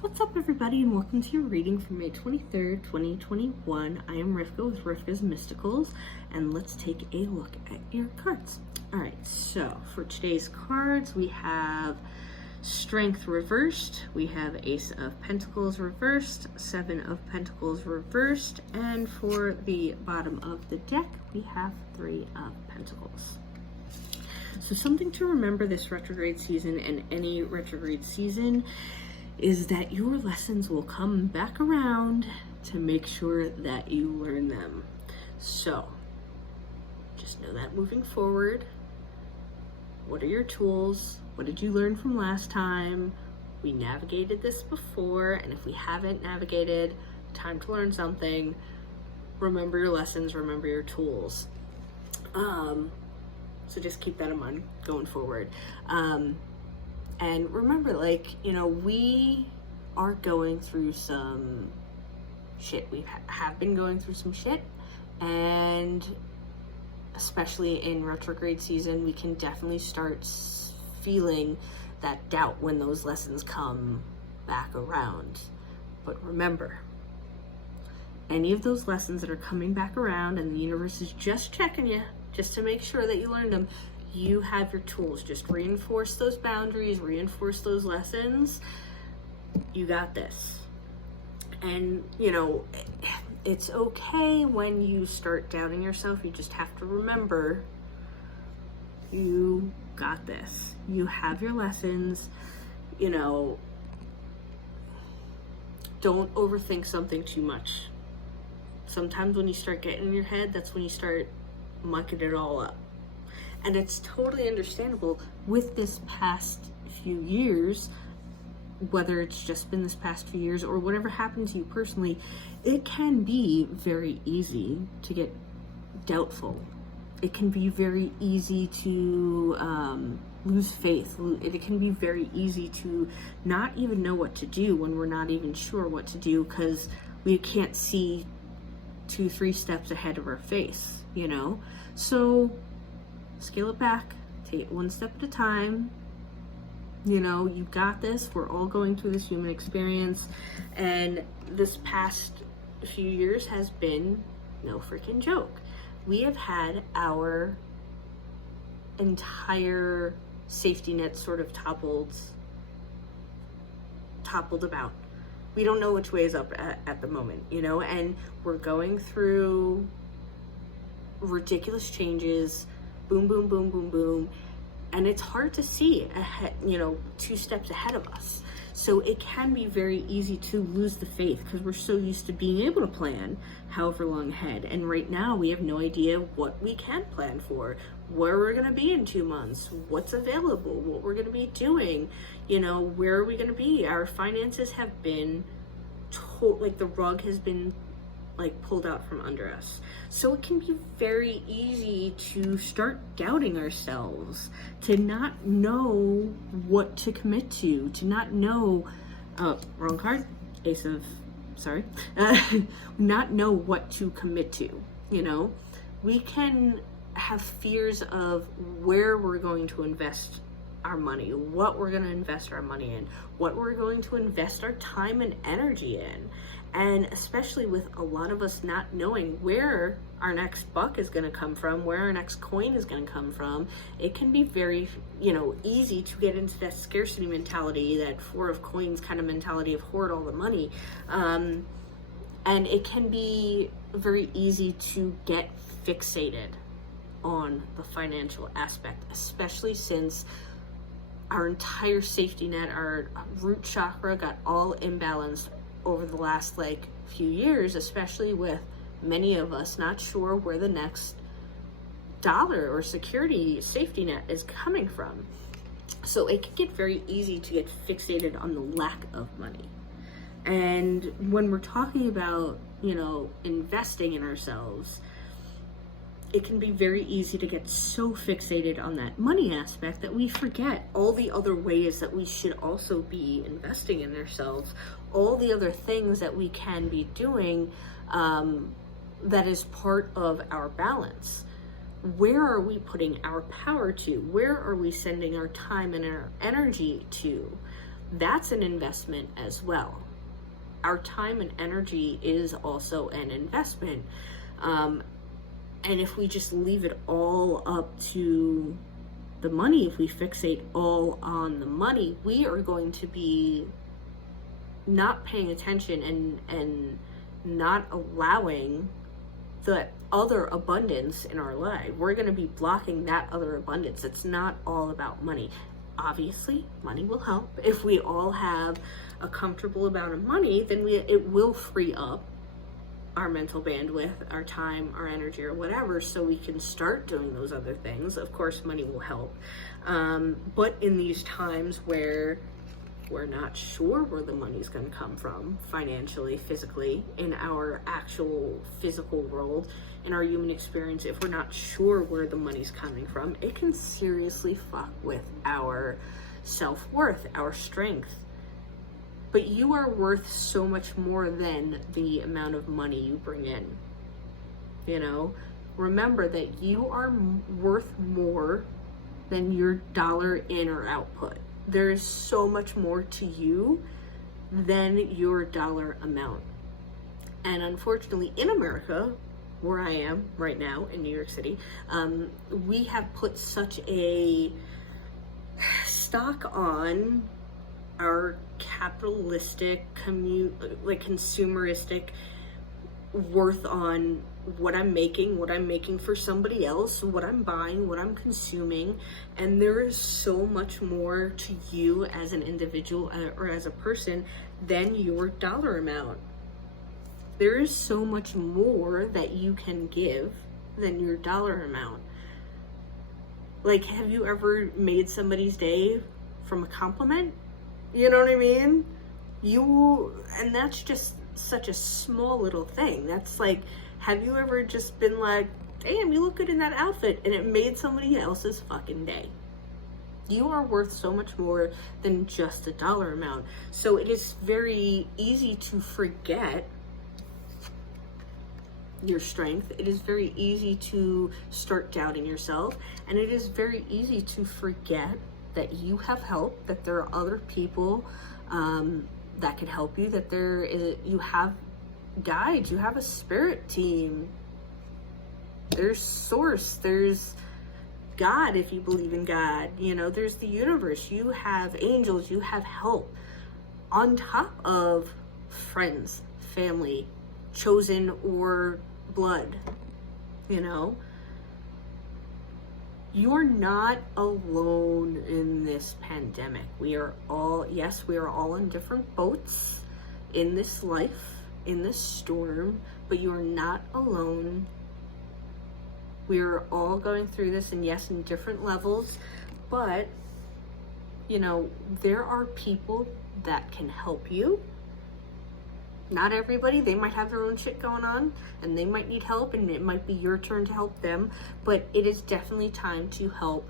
What's up, everybody, and welcome to your reading for May 23rd, 2021. I am Rivka with Rivka's Mysticals, and let's take a look at your cards. All right, so for today's cards, we have Strength Reversed, we have Ace of Pentacles Reversed, Seven of Pentacles Reversed, and for the bottom of the deck, we have Three of Pentacles. So something to remember this retrograde season and any retrograde season is that your lessons will come back around to make sure that you learn them. So just know that moving forward, what are your tools? What did you learn from last time? We navigated this before, and if we haven't navigated, time to learn something. Remember your lessons, remember your tools. So just keep that in mind going forward. And remember, we are going through some shit. We have been going through some shit, and especially in retrograde season, we can definitely start feeling that doubt when those lessons come back around. But remember, any of those lessons that are coming back around and the universe is just checking you, just to make sure that you learned them, you have your tools. Just reinforce those boundaries, reinforce those lessons. You got this. And, it's okay when you start doubting yourself. You just have to remember, you got this. You have your lessons. Don't overthink something too much. Sometimes when you start getting in your head, that's when you start mucking it all up. And it's totally understandable with this past few years, whether it's just been this past few years or whatever happened to you personally, it can be very easy to get doubtful. It can be very easy to lose faith. It can be very easy to not even know what to do when we're not even sure what to do because we can't see 2-3 steps ahead of our face, So scale it back, take it one step at a time. You got this. We're all going through this human experience, and this past few years has been no freaking joke. We have had our entire safety net sort of toppled about. We don't know which way is up at the moment, and we're going through ridiculous changes. Boom, boom, boom, boom, boom. And it's hard to see ahead, 2 steps ahead of us. So it can be very easy to lose the faith because we're so used to being able to plan however long ahead. And right now we have no idea what we can plan for, where we're going to be in 2 months, what's available, what we're going to be doing, where are we going to be? Our finances have been the rug has been pulled out from under us. So it can be very easy to start doubting ourselves, to not know what to commit to not know, wrong card, not know what to commit to, We can have fears of where we're going to invest our money, what we're going to invest our money in, what we're going to invest our time and energy in. And especially with a lot of us not knowing where our next buck is going to come from, where our next coin is going to come from, it can be very, easy to get into that scarcity mentality, that 4 of coins kind of mentality of hoard all the money. And it can be very easy to get fixated on the financial aspect, especially since our entire safety net, our root chakra got all imbalanced over the last few years, especially with many of us not sure where the next dollar or security safety net is coming from. So it can get very easy to get fixated on the lack of money. And when we're talking about, investing in ourselves, it can be very easy to get so fixated on that money aspect that we forget all the other ways that we should also be investing in ourselves, all the other things that we can be doing that is part of our balance. Where are we putting our power to? Where are we sending our time and our energy to? that's an investment as well. Our time and energy is also an investment. And if we just leave it all up to the money, if we fixate all on the money, we are going to be not paying attention and not allowing the other abundance in our life. We're going to be blocking that other abundance. It's not all about money. Obviously, money will help. If we all have a comfortable amount of money, then it will free up our mental bandwidth, our time, our energy, or whatever, so we can start doing those other things. Of course, money will help. But in these times where we're not sure where the money's going to come from, financially, physically, in our actual physical world, in our human experience, if we're not sure where the money's coming from, it can seriously fuck with our self-worth, our strength. But you are worth so much more than the amount of money you bring in. You know, remember that you are worth more than your dollar in or output. There is so much more to you than your dollar amount. And unfortunately, in America, where I am right now in New York City, we have put such a stock on our capitalistic, consumeristic worth on what I'm making for somebody else, what I'm buying, what I'm consuming. And there is so much more to you as an individual or as a person than your dollar amount. There is so much more that you can give than your dollar amount. Like, have you ever made somebody's day from a compliment? You know what I mean? And that's just such a small little thing. That's like, have you ever just been like, damn, you look good in that outfit, and it made somebody else's fucking day? You are worth so much more than just a dollar amount. So it is very easy to forget your strength. It is very easy to start doubting yourself, and it is very easy to forget that you have help, that there are other people that can help you, that you have guides, you have a spirit team, there's source, there's God, if you believe in God, you know, there's the universe, you have angels, you have help, on top of friends, family, chosen or blood. You know, you're not alone in this pandemic. We are all in different boats in this life, in this storm, but you are not alone. We're all going through this, and yes, in different levels, but you know, there are people that can help you. Not everybody, they might have their own shit going on, and they might need help, and it might be your turn to help them, but it is definitely time to help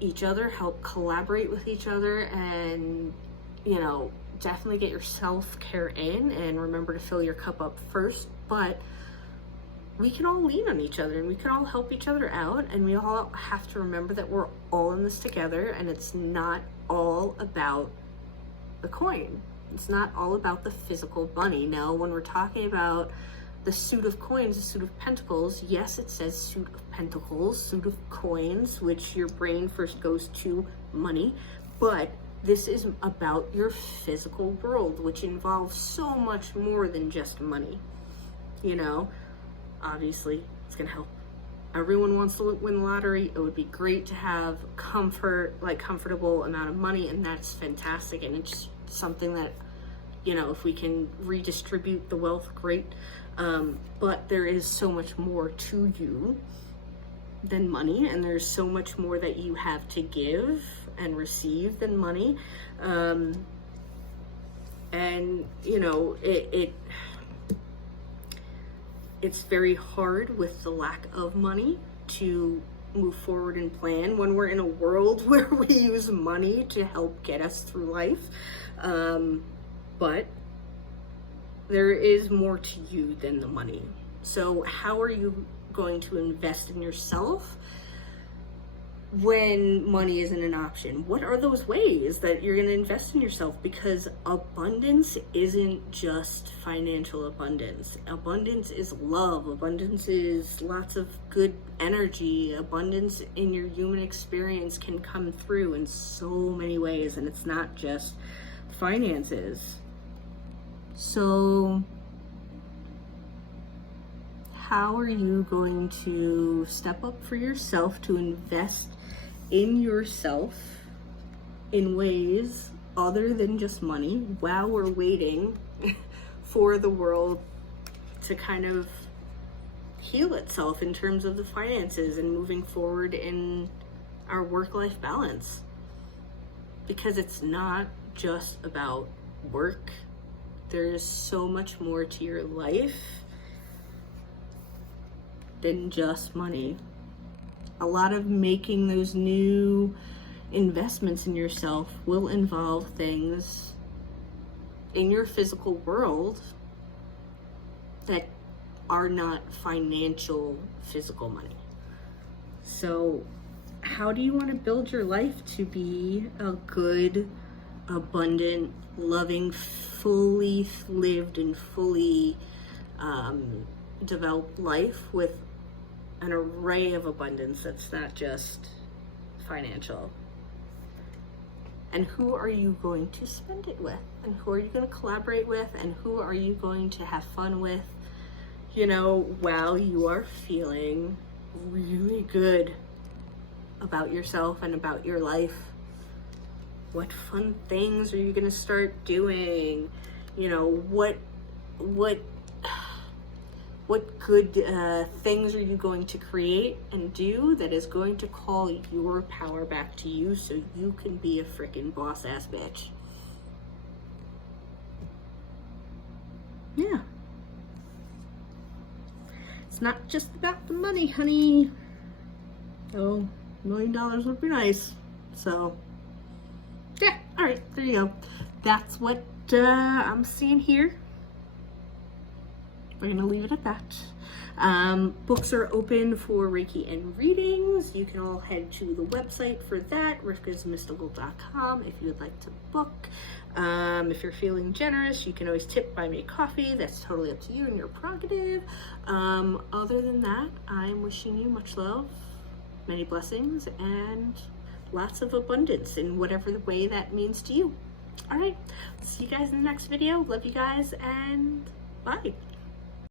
each other, help collaborate with each other, and, you know, definitely get your self-care in, and remember to fill your cup up first. But we can all lean on each other, and we can all help each other out, and we all have to remember that we're all in this together, and it's not all about the coin. It's not all about the physical money. Now, when we're talking about the suit of coins, the suit of pentacles, yes, it says suit of pentacles, suit of coins, which your brain first goes to money, but this is about your physical world, which involves so much more than just money. You know, obviously, it's gonna help. Everyone wants to win the lottery. It would be great to have comfortable amount of money, and that's fantastic, and it's something that, you know, if we can redistribute the wealth, great. But there is so much more to you than money, and there's so much more that you have to give and receive than money. And you know, it's very hard with the lack of money to move forward and plan when we're in a world where we use money to help get us through life. But there is more to you than the money. So how are you going to invest in yourself? when money isn't an option? What are those ways that you're going to invest in yourself? Because abundance isn't just financial abundance. Abundance is love. Abundance is lots of good energy. Abundance in your human experience can come through in so many ways, and it's not just finances. So how are you going to step up for yourself to invest in yourself in ways other than just money while we're waiting for the world to kind of heal itself in terms of the finances and moving forward in our work-life balance? Because it's not just about work. There's so much more to your life than just money. A lot of making those new investments in yourself will involve things in your physical world that are not financial, physical money. So how do you want to build your life to be a good, abundant, loving, fully lived and fully developed life with an array of abundance that's not just financial? And who are you going to spend it with? And who are you going to collaborate with? And who are you going to have fun with, you know, while you are feeling really good about yourself and about your life? What fun things are you going to start doing? You know, what good things are you going to create and do that is going to call your power back to you so you can be a freaking boss ass bitch? Yeah. It's not just about the money, honey. Oh, $1 million would be nice. So, yeah, all right, there you go. That's what I'm seeing here. We're gonna leave it at that. Books are open for Reiki and readings. You can all head to the website for that, rivkasmystical.com, if you would like to book. If you're feeling generous, you can always tip, buy me a coffee. That's totally up to you and your prerogative. Other than that, I'm wishing you much love, many blessings, and lots of abundance in whatever the way that means to you. All right, see you guys in the next video. Love you guys, and bye.